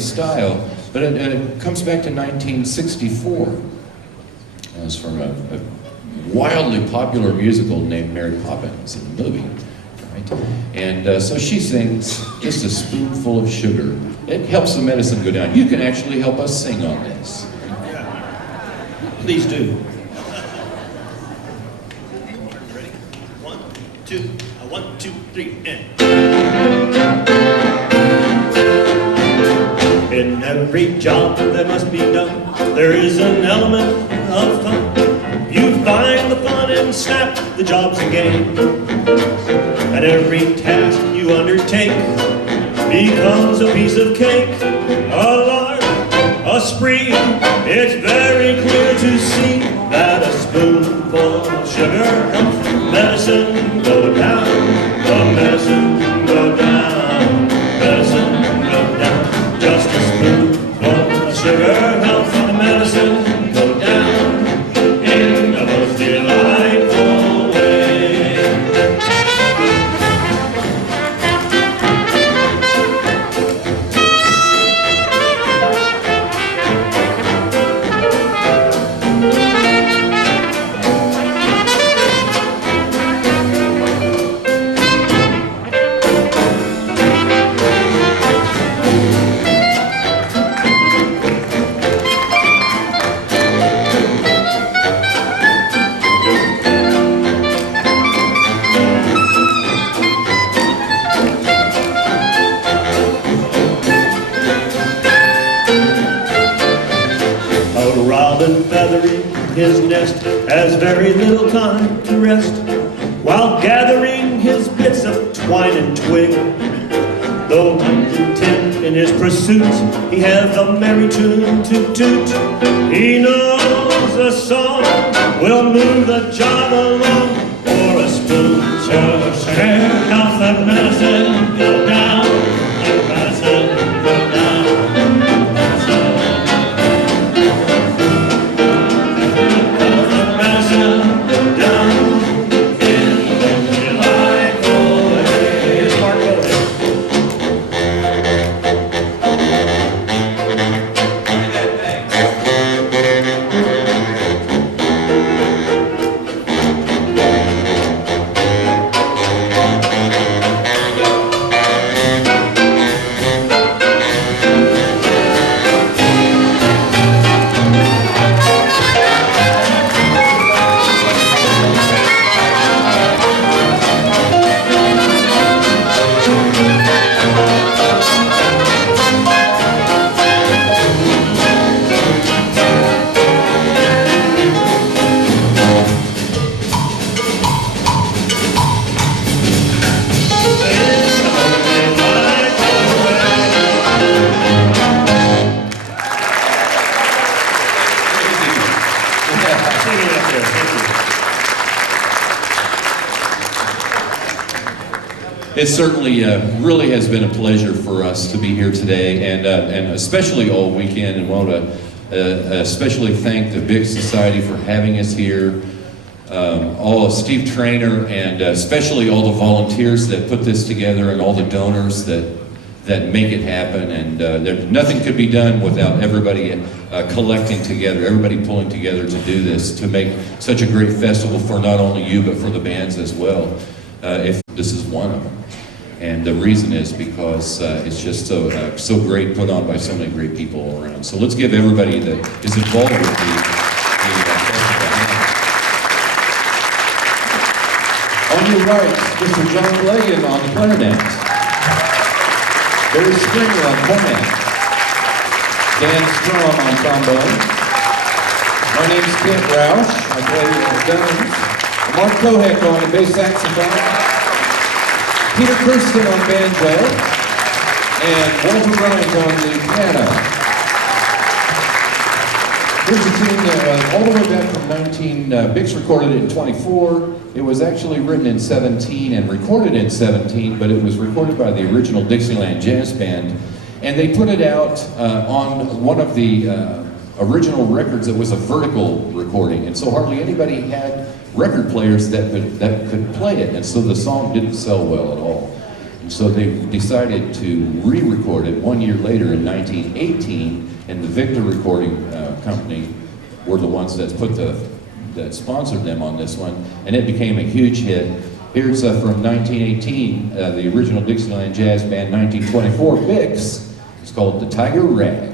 same style, but it comes back to 1964. It was from a wildly popular musical named Mary Poppins in the movie, right? And so she sings just a spoonful of sugar. It helps the medicine go down. You can actually help us sing on this. Please do. Ready? 1, 2, 1, 2, 3, and. In every job that must be done, there is an element of fun. You find the fun and snap, the job's a game. And every task you undertake becomes a piece of cake, a lark, a spree. It's very clear to see that a spoonful of sugar helps the medicine go down, the medicine go down, medicine go down. Just a spoonful of sugar helps the medicine go down in the most delightful way. Robin feathering his nest has very little time to rest while gathering his bits of twine and twig. Though intent in his pursuit, he has a merry tune to toot. He knows a song will move the job along, for a spoon of sugar helps the medicine go down, the medicine go down. It certainly really has been a pleasure for us to be here today, and especially all weekend, and want to especially thank the Big Society for having us here, all of Steve Trainer, and especially all the volunteers that put this together, and all the donors that make it happen. And nothing could be done without everybody collecting together, everybody pulling together to do this, to make such a great festival for not only you, but for the bands as well. If this is one of them. And the reason is because it's just so great, put on by so many great people all around. So let's give everybody that is involved with the on your right, Mr. John Legan on the clarinet, Barry Springer on cornet, Dan Strom on trombone. My name's Kent Roush, I play drums. Mark Kohek on the bass saxophone. Peter Kirsten on banjo, and Walter Bryant on the piano. Here's a tune all the way back from 19, Bix recorded it in 24. It was actually written in 17 and recorded in 17, but it was recorded by the original Dixieland Jazz Band. And they put it out on one of the original records that was a vertical recording. And so hardly anybody had record players that could play it, and so the song didn't sell well at all. And So they decided to re-record it 1 year later in 1918, and the Victor Recording Company were the ones that sponsored them on this one, and it became a huge hit. Here's from 1918, the original Dixieland Jazz Band, 1924, Bix. It's called The Tiger Rag.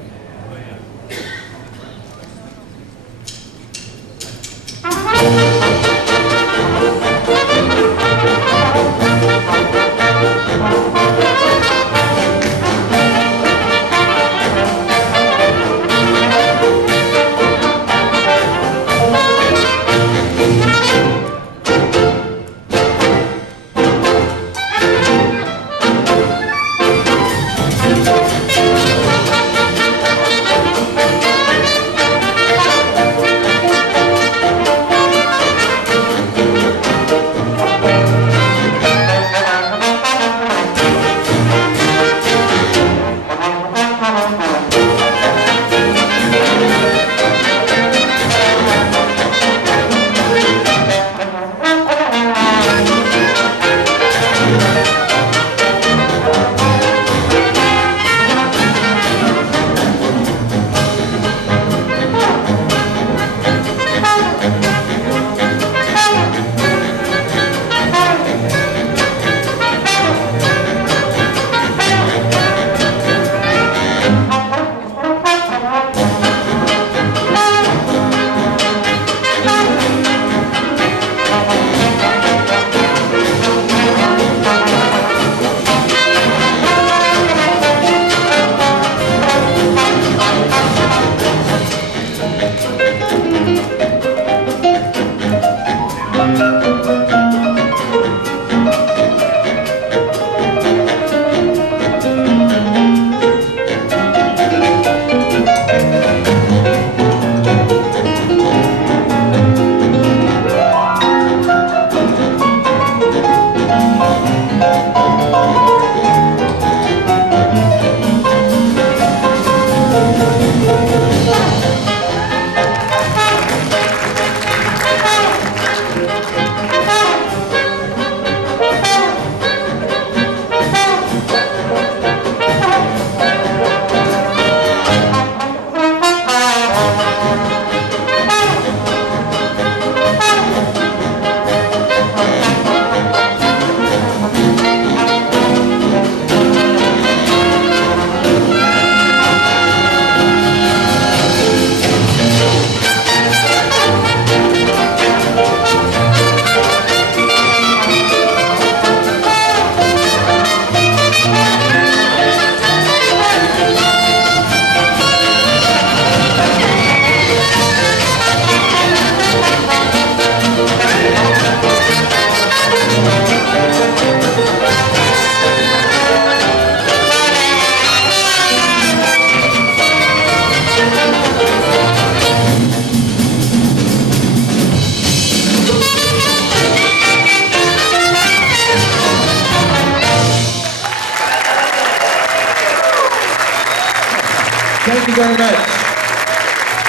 Thank you very much.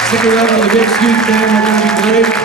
Stick around on the big huge band, we're going to be great.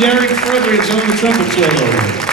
Derek Fredericks on the trumpet solo.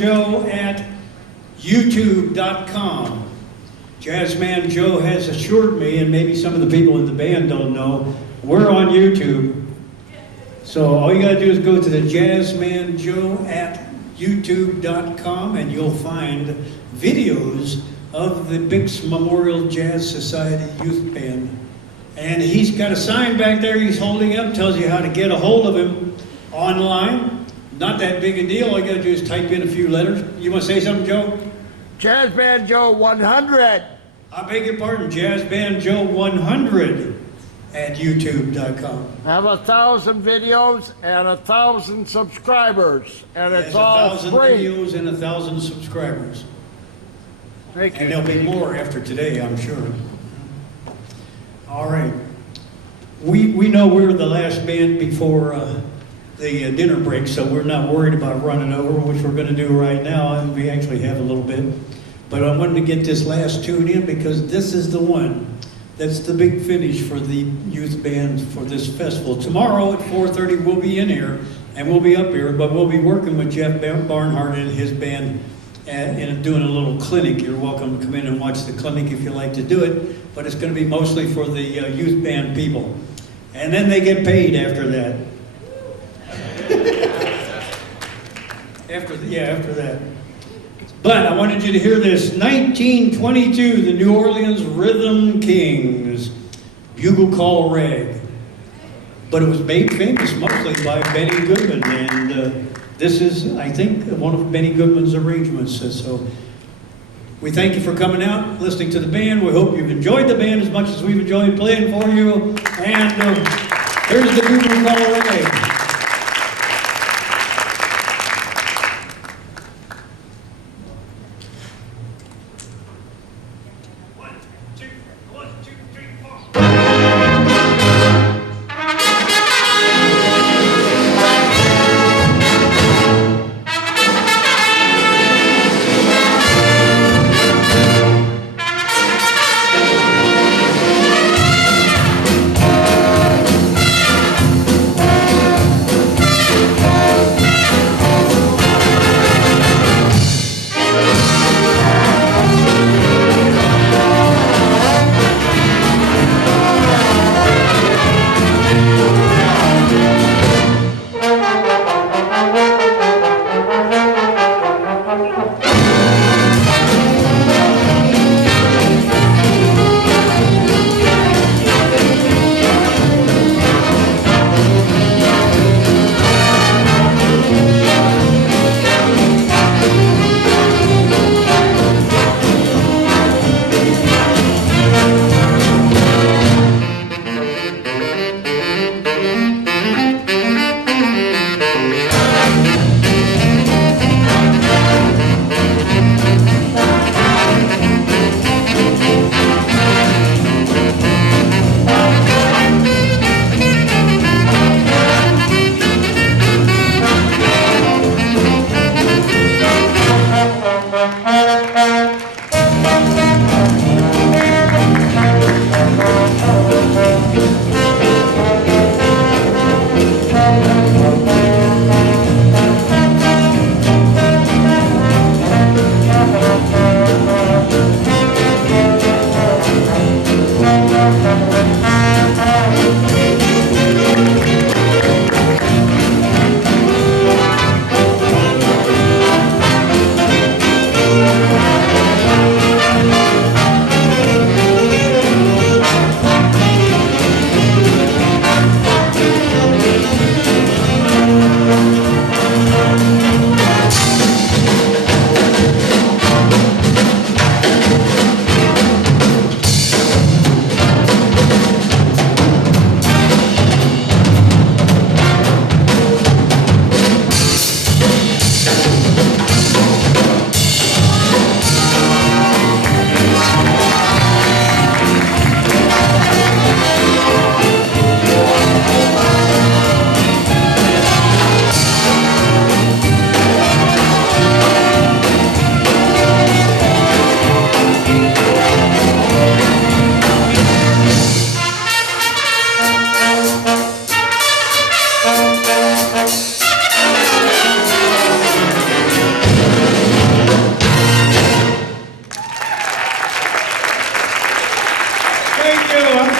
Joe at youtube.com. Jazzman Joe has assured me, and maybe some of the people in the band don't know, we're on YouTube. So all you gotta do is go to the Jazzman Joe at youtube.com and you'll find videos of the Bix Memorial Jazz Society Youth Band. And he's got a sign back there he's holding up, tells you how to get a hold of him online. Not that big a deal, all you gotta do is type in a few letters. You wanna say something, Joe? Jazz Band Joe 100. I beg your pardon, Jazzman Joe 100 at youtube.com. Have 1,000 videos and 1,000 subscribers, and it's Has all 1,000 free. videos and 1,000 subscribers. Thank And you. there'll be more after today, I'm sure. All right. We know we're the last band before the dinner break, so we're not worried about running over, which we're going to do right now, and we actually have a little bit. But I wanted to get this last tune in because this is the one that's the big finish for the youth band for this festival. Tomorrow at 4:30 we'll be in here, and we'll be up here, but we'll be working with Jeff Barnhart and his band and doing a little clinic. You're welcome to come in and watch the clinic if you like to do it, but it's going to be mostly for the youth band people. And then they get paid after that. After that. But I wanted you to hear this. 1922, the New Orleans Rhythm Kings, Bugle Call Rag. But it was made famous mostly by Benny Goodman, and this is, I think, one of Benny Goodman's arrangements. So we thank you for coming out, listening to the band. We hope you've enjoyed the band as much as we've enjoyed playing for you. And here's the Bugle Call Rag.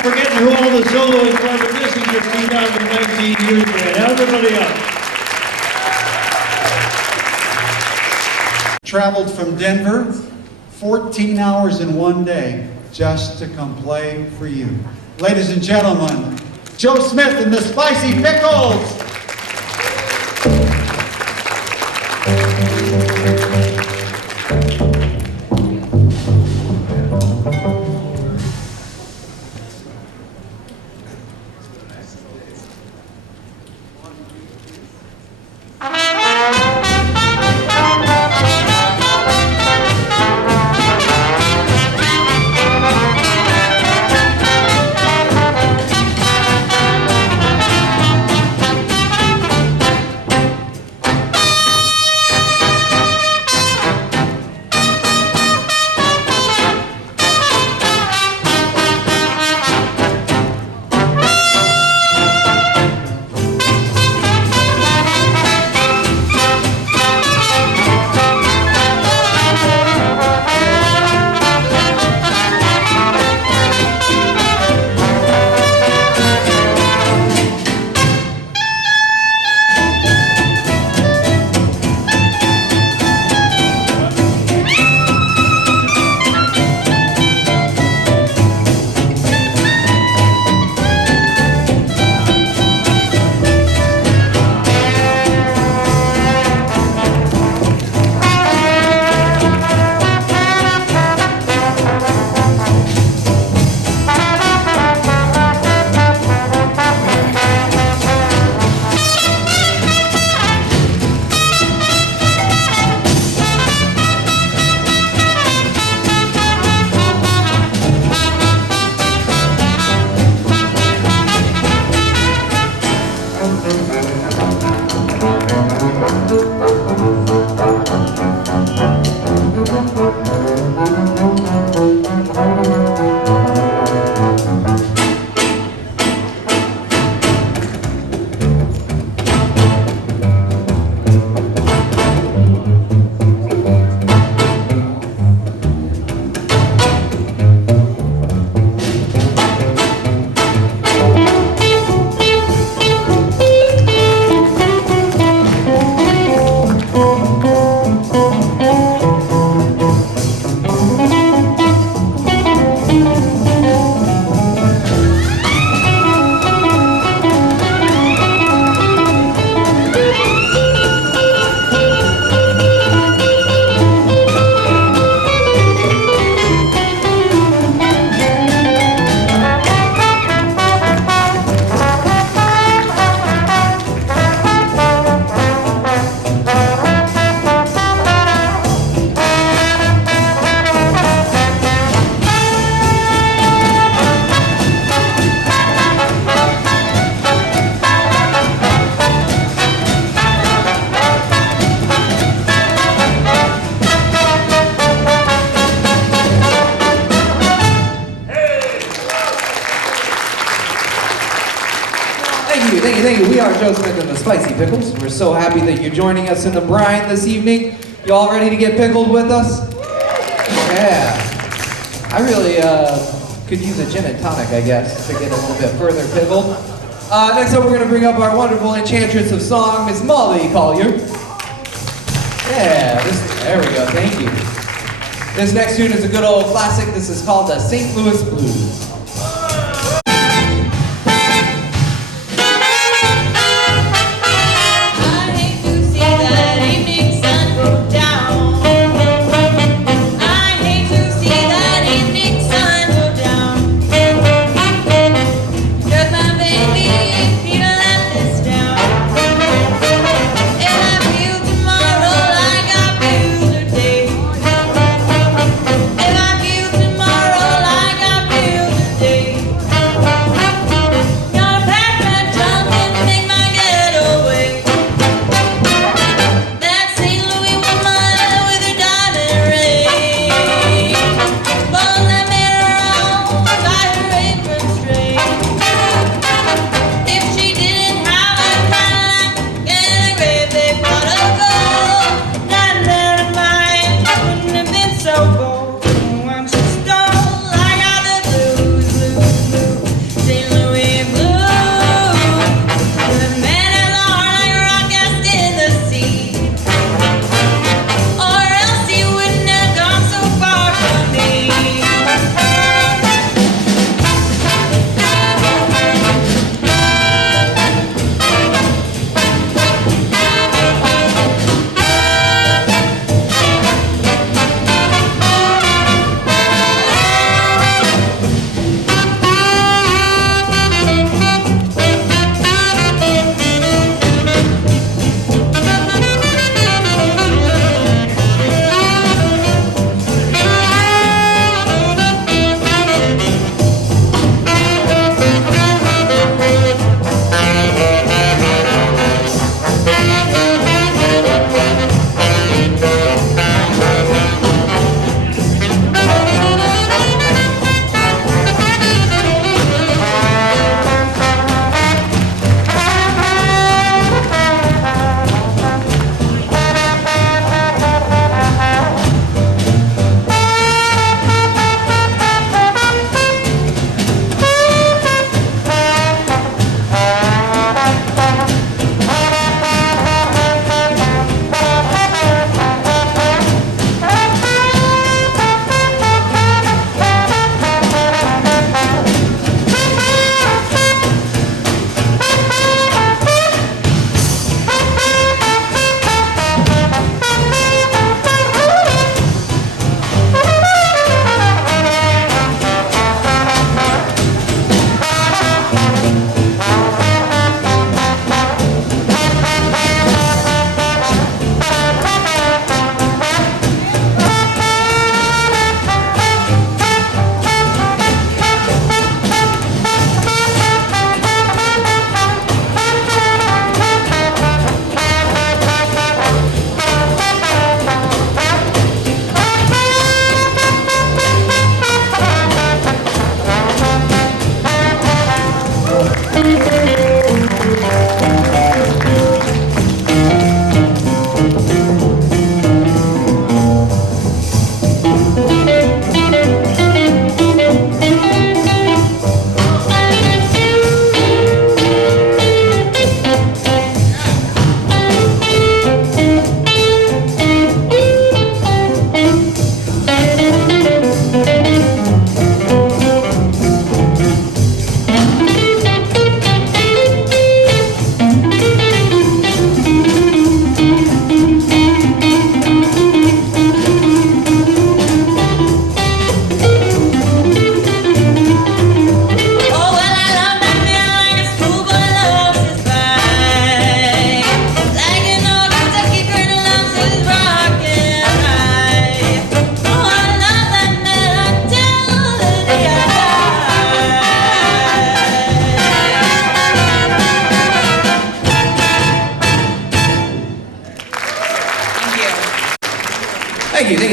not forgetting who all the soloists were, but this is your 2019 year's band. Everybody up. Traveled from Denver, 14 hours in one day, just to come play for you. Ladies and gentlemen, Joe Smith and the Spicy Pickles! Thank you. We are Joe Smith and the Spicy Pickles. We're so happy that you're joining us in the brine this evening. You all ready to get pickled with us? Yeah. I really could use a gin and tonic, I guess, to get a little bit further pickled. Next up, we're going to bring up our wonderful enchantress of song, Miss Molly Collier. Yeah, there we go. Thank you. This next tune is a good old classic. This is called the St. Louis Blues. If I feel tomorrow like I feel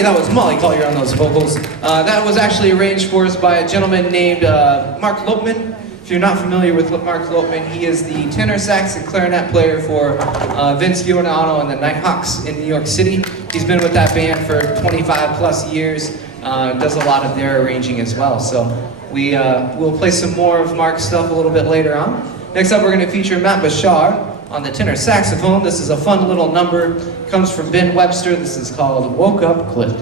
that was Molly Collier on those vocals. That was actually arranged for us by a gentleman named Mark Lopman. If you're not familiar with Mark Lopman, he is the tenor sax and clarinet player for Vince Giordano and the Nighthawks in New York City. He's been with that band for 25 plus years, does a lot of their arranging as well. So we'll play some more of Mark's stuff a little bit later on. Next up, we're going to feature Matt Bashar on the tenor saxophone. This is a fun little number. Comes from Ben Webster. This is called Woke Up Cliff.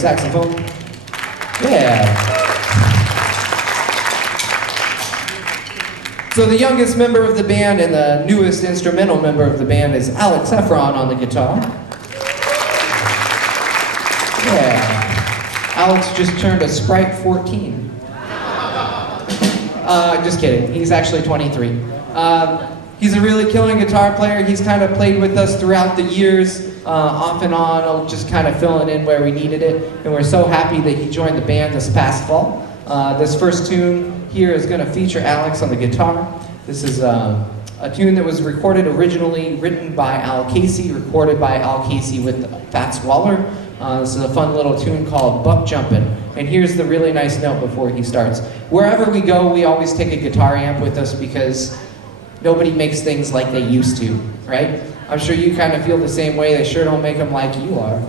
saxophone. Yeah. So the youngest member of the band and the newest instrumental member of the band is Alex Efron on the guitar. Yeah. Alex just turned a Sprite 14. Just kidding. He's actually 23. He's a really killing guitar player. He's kind of played with us throughout the years, off and on, just kind of filling in where we needed it. And we're so happy that he joined the band this past fall. This first tune here is going to feature Alex on the guitar. This is a tune that was recorded originally, written by Al Casey, recorded by Al Casey with Fats Waller. This is a fun little tune called Buck Jumpin'. And here's the really nice note before he starts. Wherever we go, we always take a guitar amp with us because nobody makes things like they used to, right? I'm sure you kind of feel the same way. They sure don't make them like you are.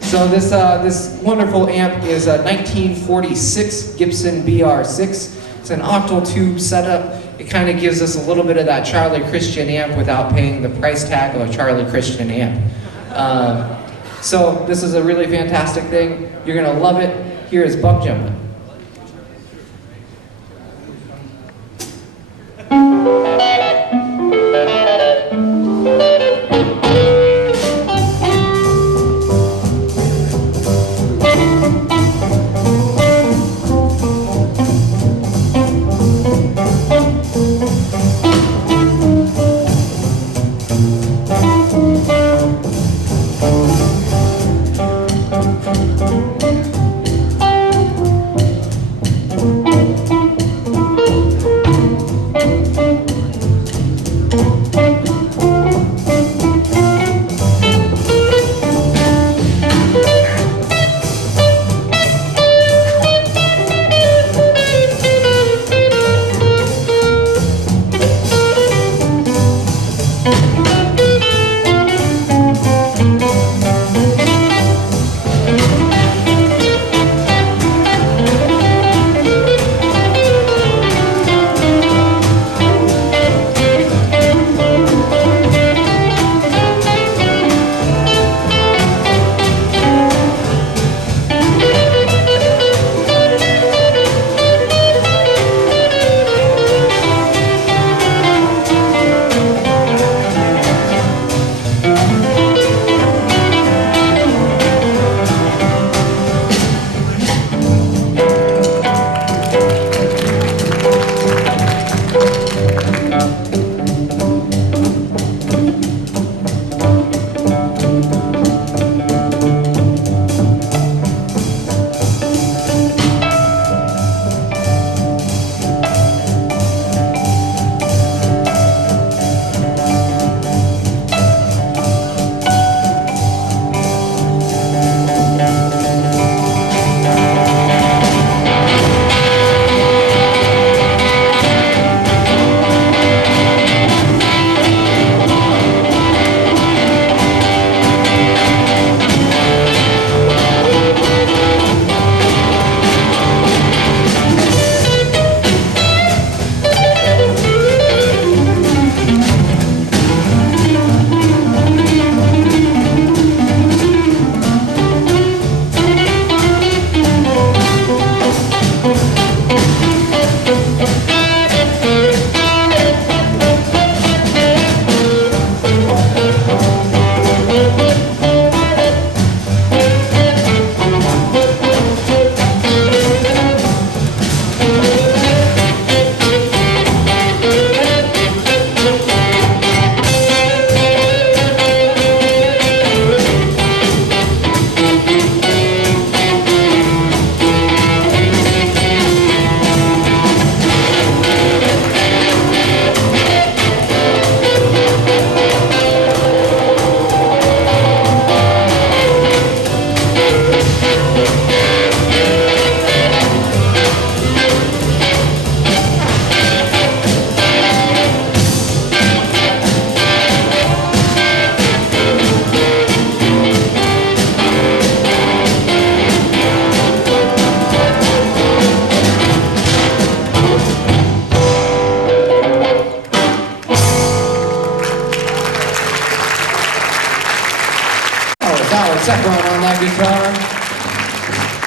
So this wonderful amp is a 1946 Gibson BR6. It's an octal tube setup. It kind of gives us a little bit of that Charlie Christian amp without paying the price tag of a Charlie Christian amp. So this is a really fantastic thing. You're gonna love it. Here is Buck Jumpin'.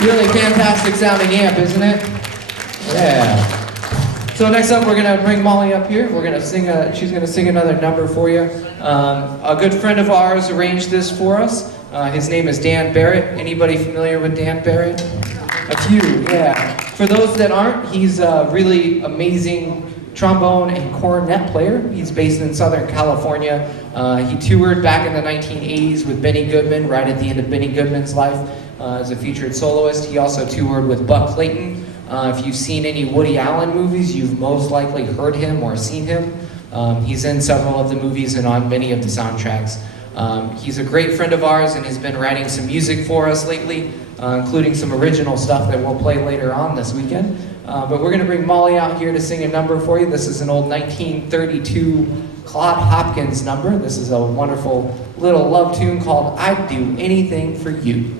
Really fantastic sounding amp, isn't it? Yeah. So next up, we're gonna bring Molly up here. We're gonna sing. She's gonna sing another number for you. A good friend of ours arranged this for us. His name is Dan Barrett. Anybody familiar with Dan Barrett? A few, yeah. For those that aren't, he's a really amazing trombone and cornet player. He's based in Southern California. He toured back in the 1980s with Benny Goodman, right at the end of Benny Goodman's life, as a featured soloist. He also toured with Buck Clayton. If you've seen any Woody Allen movies, you've most likely heard him or seen him. He's in several of the movies and on many of the soundtracks. He's a great friend of ours and has been writing some music for us lately, including some original stuff that we'll play later on this weekend. But we're going to bring Molly out here to sing a number for you. This is an old 1932 Claude Hopkins number. This is a wonderful little love tune called I'd Do Anything for You.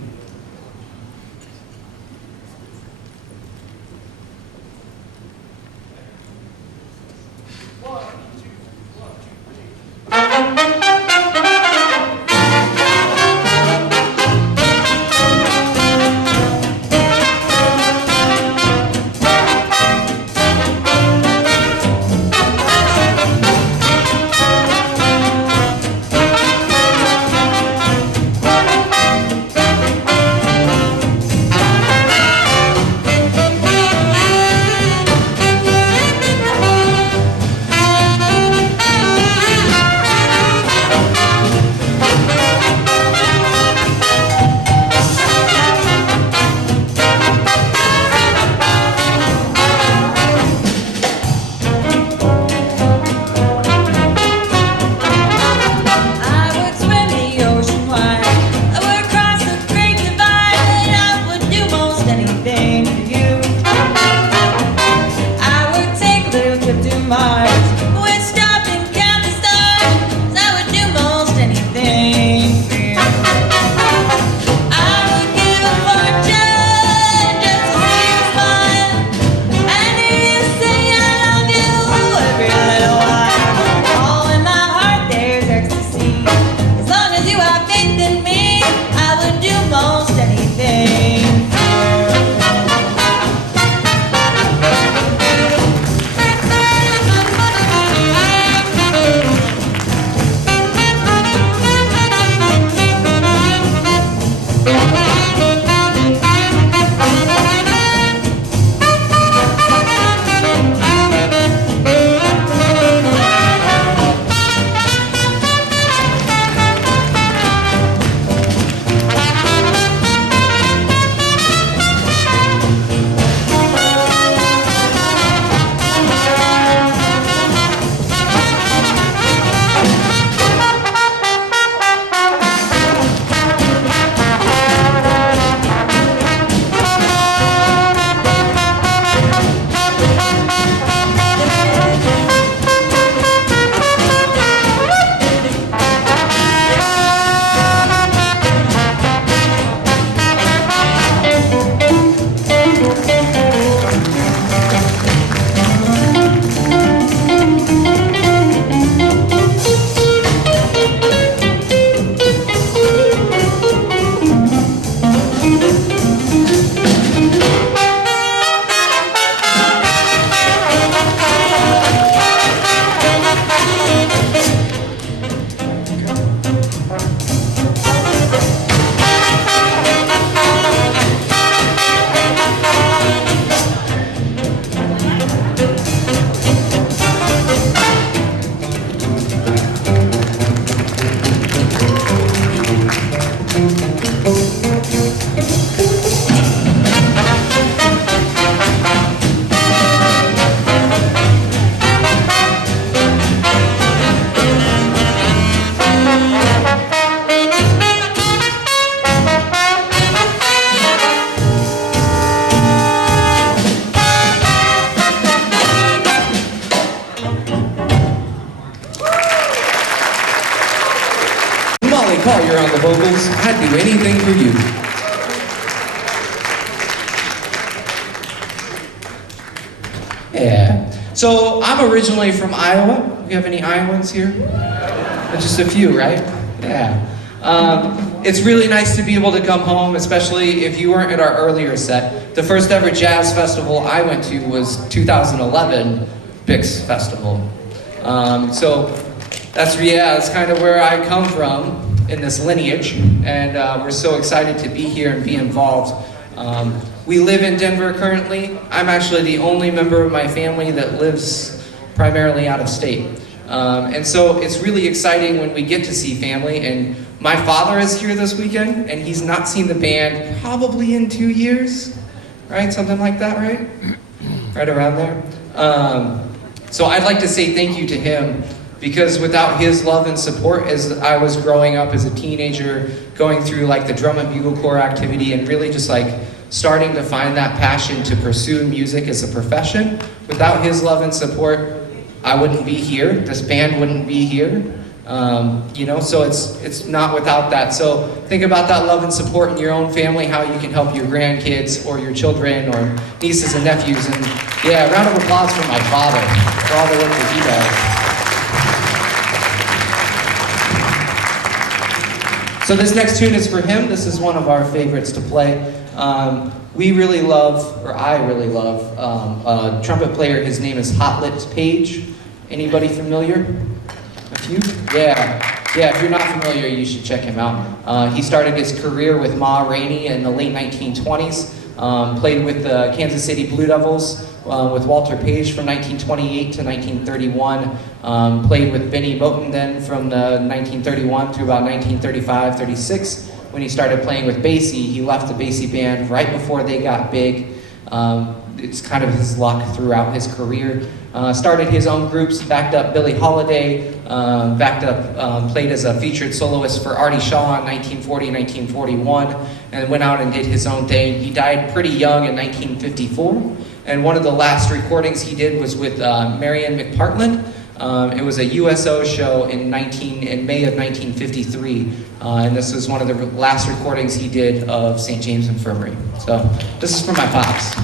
Collier on the vocals. I'd do anything for you. Yeah. So I'm originally from Iowa. We have any Iowans here? Just a few, right? Yeah. It's really nice to be able to come home, especially if you weren't at our earlier set. The first ever jazz festival I went to was 2011 Bix Festival. So that's kind of where I come from in this lineage, and we're so excited to be here and be involved. We live in Denver currently. I'm actually the only member of my family that lives primarily out of state. And so it's really exciting when we get to see family, and my father is here this weekend, and he's not seen the band probably in 2 years, right? Something like that, right? Right around there. So I'd like to say thank you to him, because without his love and support as I was growing up as a teenager, going through like the drum and bugle corps activity and really just like starting to find that passion to pursue music as a profession, without his love and support, I wouldn't be here, this band wouldn't be here. You know, so it's not without that. So think about that love and support in your own family, how you can help your grandkids or your children or nieces and nephews. And yeah, a round of applause for my father for all the work that he does. So this next tune is for him. This is one of our favorites to play. We really love, or I really love, a trumpet player. His name is Hot Lips Page. Anybody familiar? A few? Yeah. If you're not familiar, you should check him out. He started his career with Ma Rainey in the late 1920s. Played with the Kansas City Blue Devils with Walter Page from 1928 to 1931. Played with Benny Moten then from the 1931 to about 1935-36. When he started playing with Basie, he left the Basie band right before they got big. It's kind of his luck throughout his career. Started his own groups, backed up Billie Holiday, played as a featured soloist for Artie Shaw in 1940, 1941, and went out and did his own thing. He died pretty young in 1954, and one of the last recordings he did was with Marianne McPartland. It was a USO show in May of 1953, and this was one of the last recordings he did of St. James Infirmary. So this is for my pops.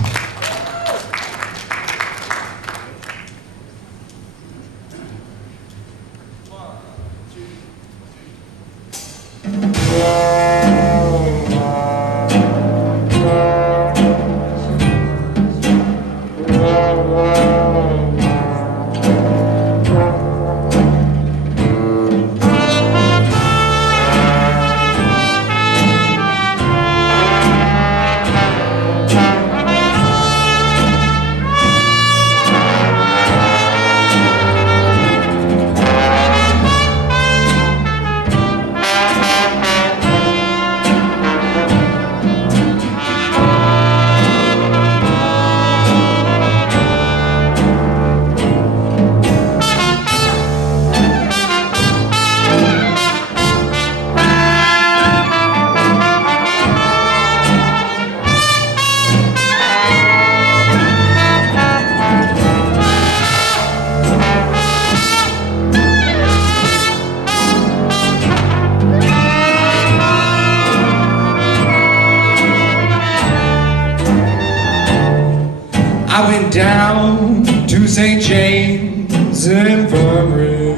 I went down to St. James Infirmary.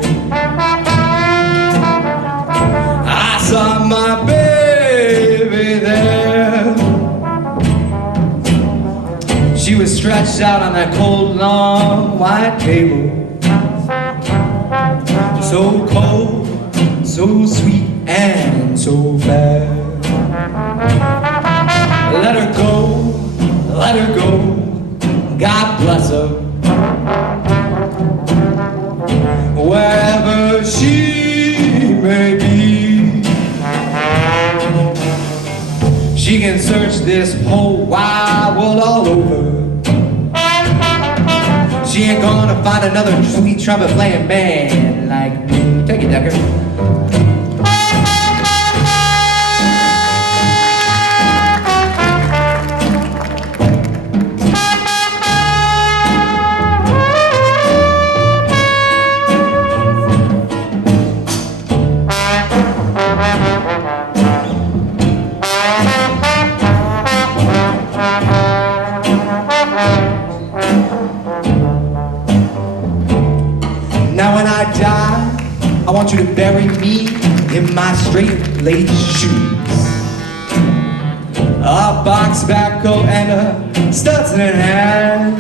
I saw my baby there. She was stretched out on that cold, long, white table. So cold, so sweet, and so fair. Let her go, let her go. God bless her. Wherever she may be, she can search this whole wide world all over. She ain't gonna find another sweet trumpet playing band like me. Take it, Decker. Now when I die, I want you to bury me in my straight lace shoes, a box back coat and a studs in hand.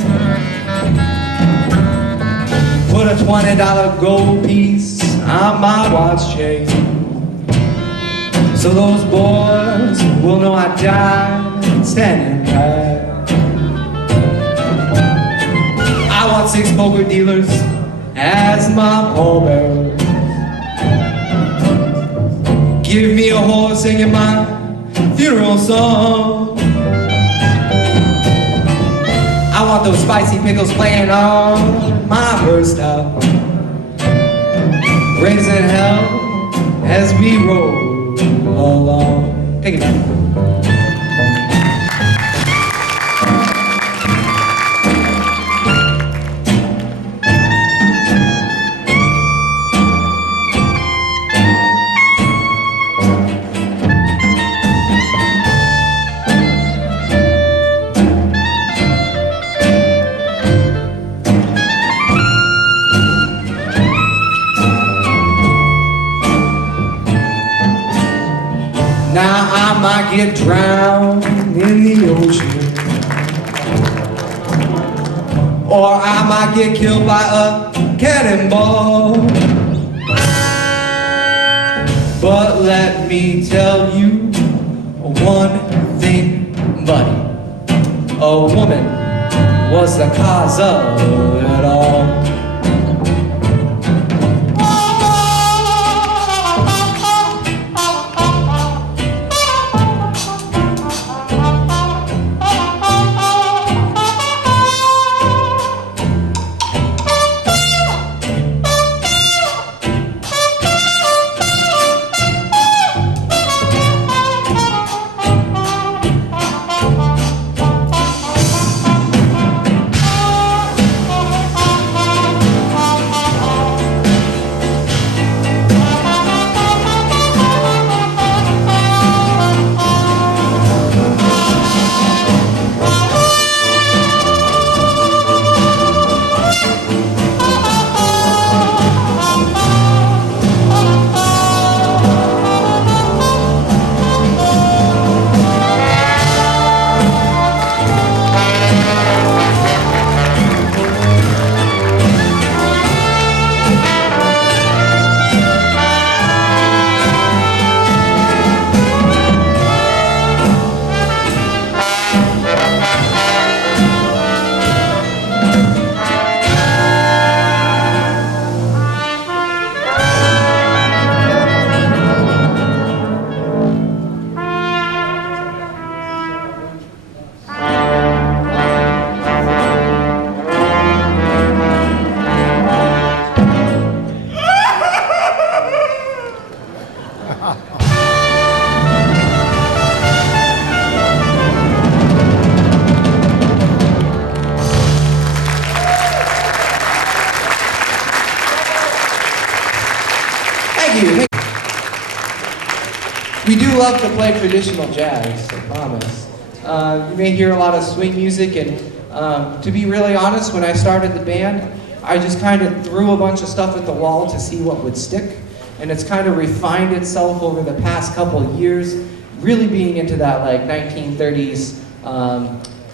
Put a $20 gold piece on my watch chain, so those boys will know I died standing pat. I want 6 poker dealers as my pallbearers. Give me a horse singing my funeral song. I want those spicy pickles playing on my first stop, raising hell as we roll along. Take it back. Now I might get drowned in the ocean, or I might get killed by a cannonball. But let me tell you one thing, buddy. A woman was the cause of it all. Thank you. We do love to play traditional jazz, I promise. You may hear a lot of swing music, and to be really honest, when I started the band, I just kind of threw a bunch of stuff at the wall to see what would stick, and it's kind of refined itself over the past couple of years, really being into that like 1930s,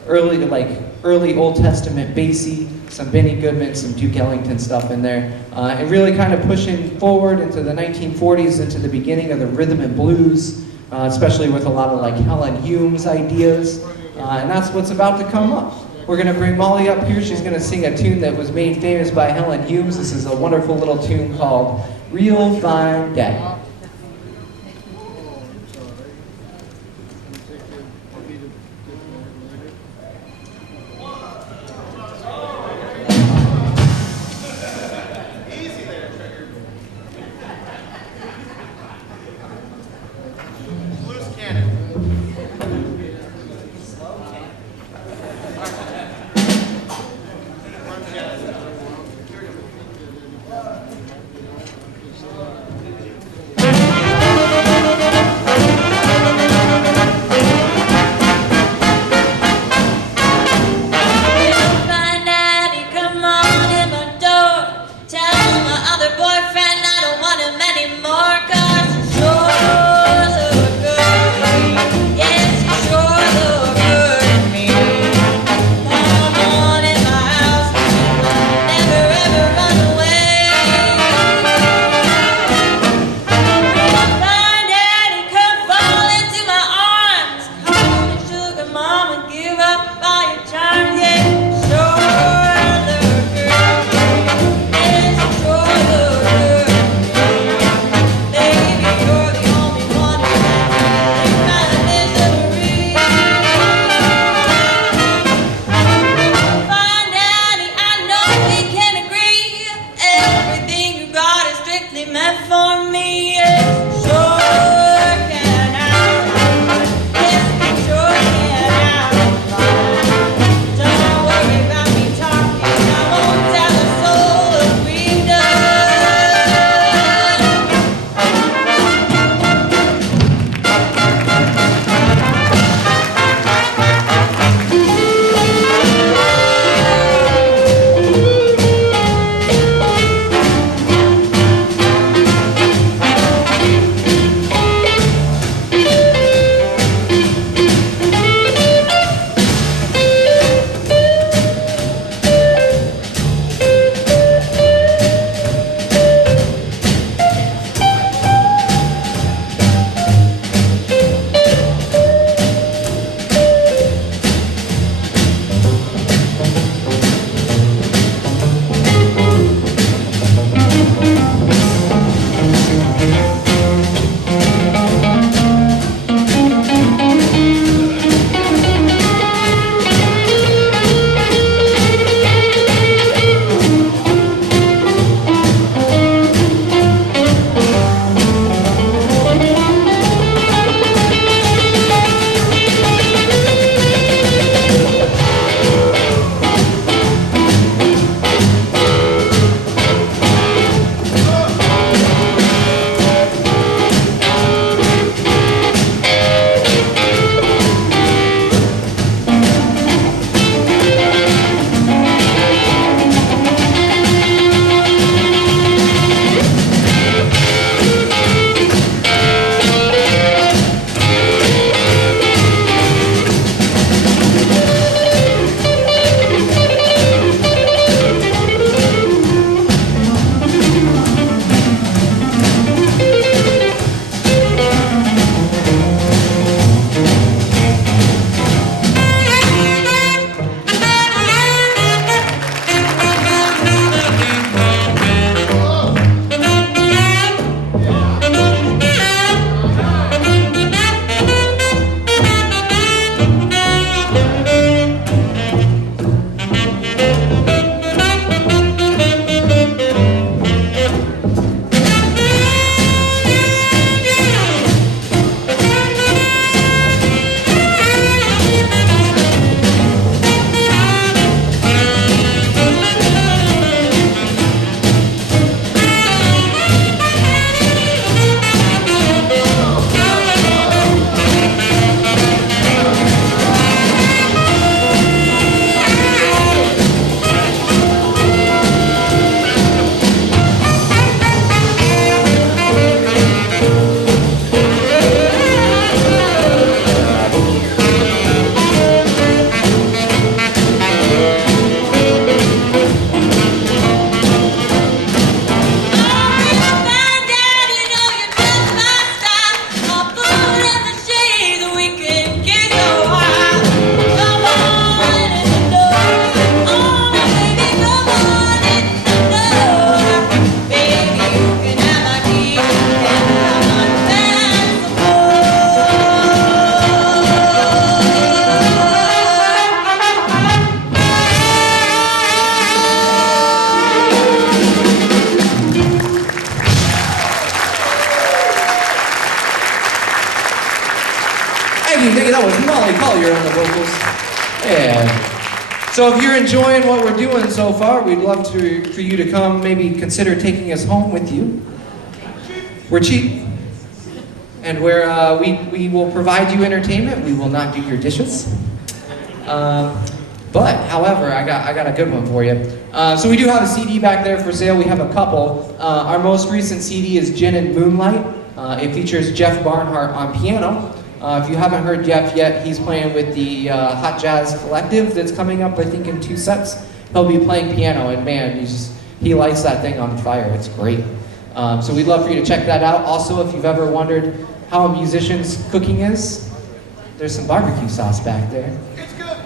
early Old Testament bassy, some Benny Goodman, some Duke Ellington stuff in there, and really kind of pushing forward into the 1940s, into the beginning of the rhythm and blues, especially with a lot of like Helen Hume's ideas, and that's what's about to come up. We're going to bring Molly up here. She's going to sing a tune that was made famous by Helen Humes. This is a wonderful little tune called Real Fine Daddy. meant for me is sure can out. Yes, sure can out. Don't worry about me talking, I won't tell a soul what we've done. That was Molly Collier on the vocals. Yeah. So if you're enjoying what we're doing so far, we'd love for you to come, maybe consider taking us home with you. We're cheap. And we will provide you entertainment. We will not do your dishes. But, however, I got a good one for you. So we do have a CD back there for sale. We have a couple. Our most recent CD is Gin and Moonlight. It features Jeff Barnhart on piano. If you haven't heard Jeff yet, he's playing with the Hot Jazz Collective that's coming up, I think, in 2 sets. He'll be playing piano, and man, he lights that thing on fire. It's great. So we'd love for you to check that out. Also, if you've ever wondered how a musician's cooking is, there's some barbecue sauce back there. It's good.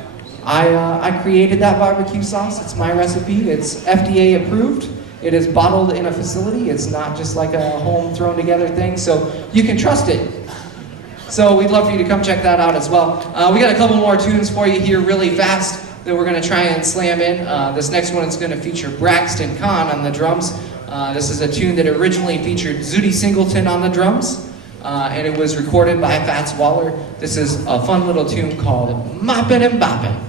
I created that barbecue sauce. It's my recipe. It's FDA approved. It is bottled in a facility. It's not just like a home thrown together thing, so you can trust it. So we'd love for you to come check that out as well. We got a couple more tunes for you here really fast that we're going to try and slam in. This next one is going to feature Braxton Kahn on the drums. This is a tune that originally featured Zooty Singleton on the drums, and it was recorded by Fats Waller. This is a fun little tune called Moppin' and Boppin'.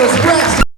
was Braxton.